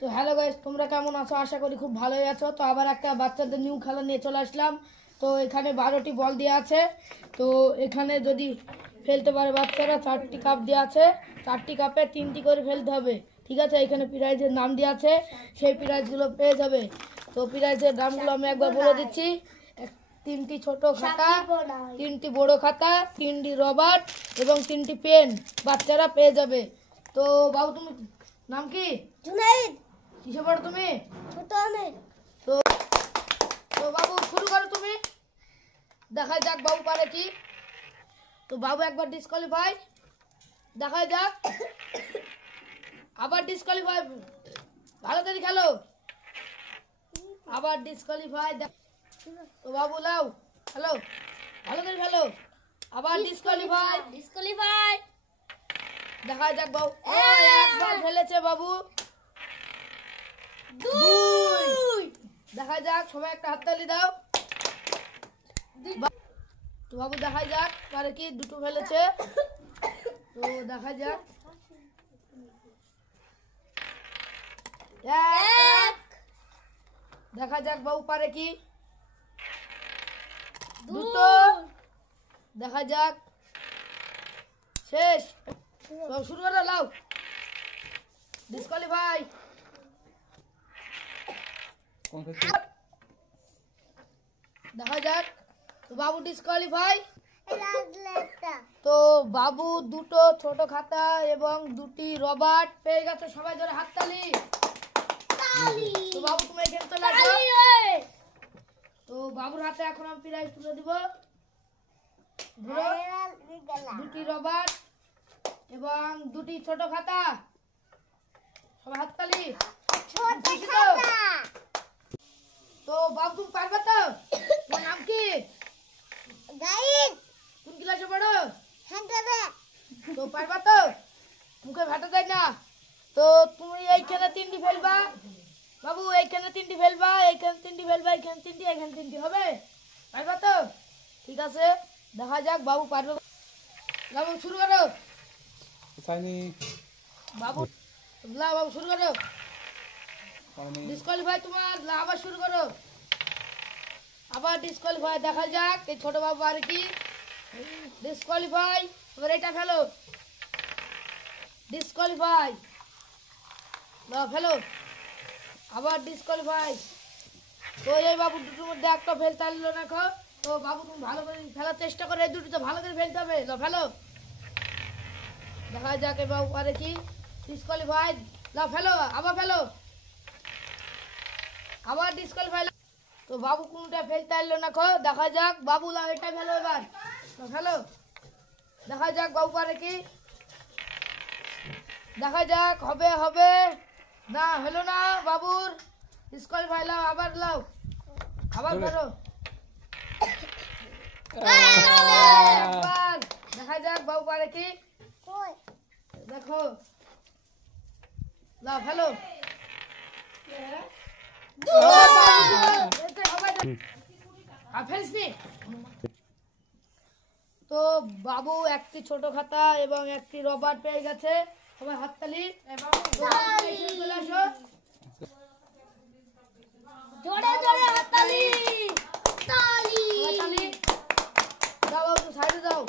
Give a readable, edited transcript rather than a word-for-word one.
তো hello guys, তোমরা কেমন আছো? আশা করি খুব ভালোই আছো। তো আবার একটা বাচ্চাদের নিউ খেলা নিয়ে চলে আসলাম। তো এখানে 12টি বল দেওয়া আছে। তো এখানে যদি ফেলতে পারে বাচ্চারা 4টি কাপ দেওয়া আছে। 4টি কাপে 3টি করে ফেলতে হবে, ঠিক আছে? এখানে প্রাইজের নাম দেওয়া আছে, সেই প্রাইজগুলো পেয়ে যাবে। তো প্রাইজের নামগুলো আমি একবার বলে দিচ্ছি। 3টি ছোট খাতা, 3টি বড় খাতা, 3টি রবার এবং 3টি পেন বাচ্চারা পেয়ে যাবে। তো বাবু, তুমি নাম কি? জুনাইদ। কিসে পড়ো তুমি? তো তো বাবু শুরু করো তুমি। দেখা যাক বাবু পারে কি। তো বাবু একবার ডিসকোয়ালিফাই, দেখা যাক। আবার ডিসকোয়ালিফাই, ভালো করে খেলো। আবার ডিসকোয়ালিফাই। তো বাবু লাও, খেলো, ভালো করে খেলো। আবার ডিসকোয়ালিফাই। দেখা যাক বাবু, একবার খেলেছে বাবু, 2। দেখা যাক, সবাই একটা হাততালি দাও। তো বাবু দেখা যাক পারে কি, 2টো ফেলেছে। তো দেখা যাক, 1। দেখা যাক বাবু পারে কি, 2টো। দেখা যাক, শেষ। তো শুরু করো, লাও, ডিসকোয়ালিফাই। দেখা যাক, তো বাবু ডিসকোয়ালিফাই। তো বাবু 2টো ছোট খাতা এবং 2টি রবার পেয়ে গেছে। সবাই ধরে হাততালি। তো বাবু তুমি এখানে চলে আসো। তো বাবুর হাতে এখন আমি প্রাইজ তুলে দিব। ধরো, 2টি রবার এবং 2টি ছোট খাতা। সবাই হাততালি। তো বাবু তুমি পারবে তো? তোমার নাম কি? কোন ক্লাসে পড়ো? তো পারবা তো? মুখে ভাটা দেয় না। তো তুমি এইখানে 3টি ফেলবা বাবু, এইখানে 3টি ফেলবা, এইখানে 3টি ফেলবা, এইখানে 3টি, এখানে 3টি, হবে? পারবা তো? ঠিক আছে, দেখা যাক বাবু পারবে। বাবু শুরু করো। বাবু বাবু শুরু করো। ডিসকোয়ালিফাই তোমার, আবার শুরু করো। আবার ডিসকোয়ালিফাই। দেখা যাক এই ছোট বাবু আর কি। ডিসকোয়ালিফাই। এবার এটা ফেলো, ডিসকোয়ালিফাই। ফেলো, আবার ডিসকোয়ালিফাই। তো এই বাবু 2টোর মধ্যে একটা ফেলতে পারলো না। তো বাবু তুমি ভালো করে ফেলার চেষ্টা করো, এই 2টো তো ভালো করে ফেলতে হবে। ফেলো, দেখা যাক এই বাবু পারে কি। ডিসকোয়ালিফাই। ফেলো, আবার ফেলো, আবার ডিসকোয়ালিফাই। তো বাবু কোনটা ফেলতে পারলো না। দেখা যাক বাবু, লাও এটা ফেলো এবার। ফেলো, দেখা যাক বাবু পারে কি। দেখা যাক, হবে না, হলো না বাবুর। ডিসকোয়ালিফাই। লাও, আবার লাও, আবার ফেলো। দেখা যাক বাবু পারে কি। দেখো, লাও, ফেলো। তো বাবু একটি ছোট খাতা এবং একটি রবার পেয়ে গেছে। সবাই হাততালি। চলে আসো, জোরে হাততালি। যাও বাবু, সাইডে যাও।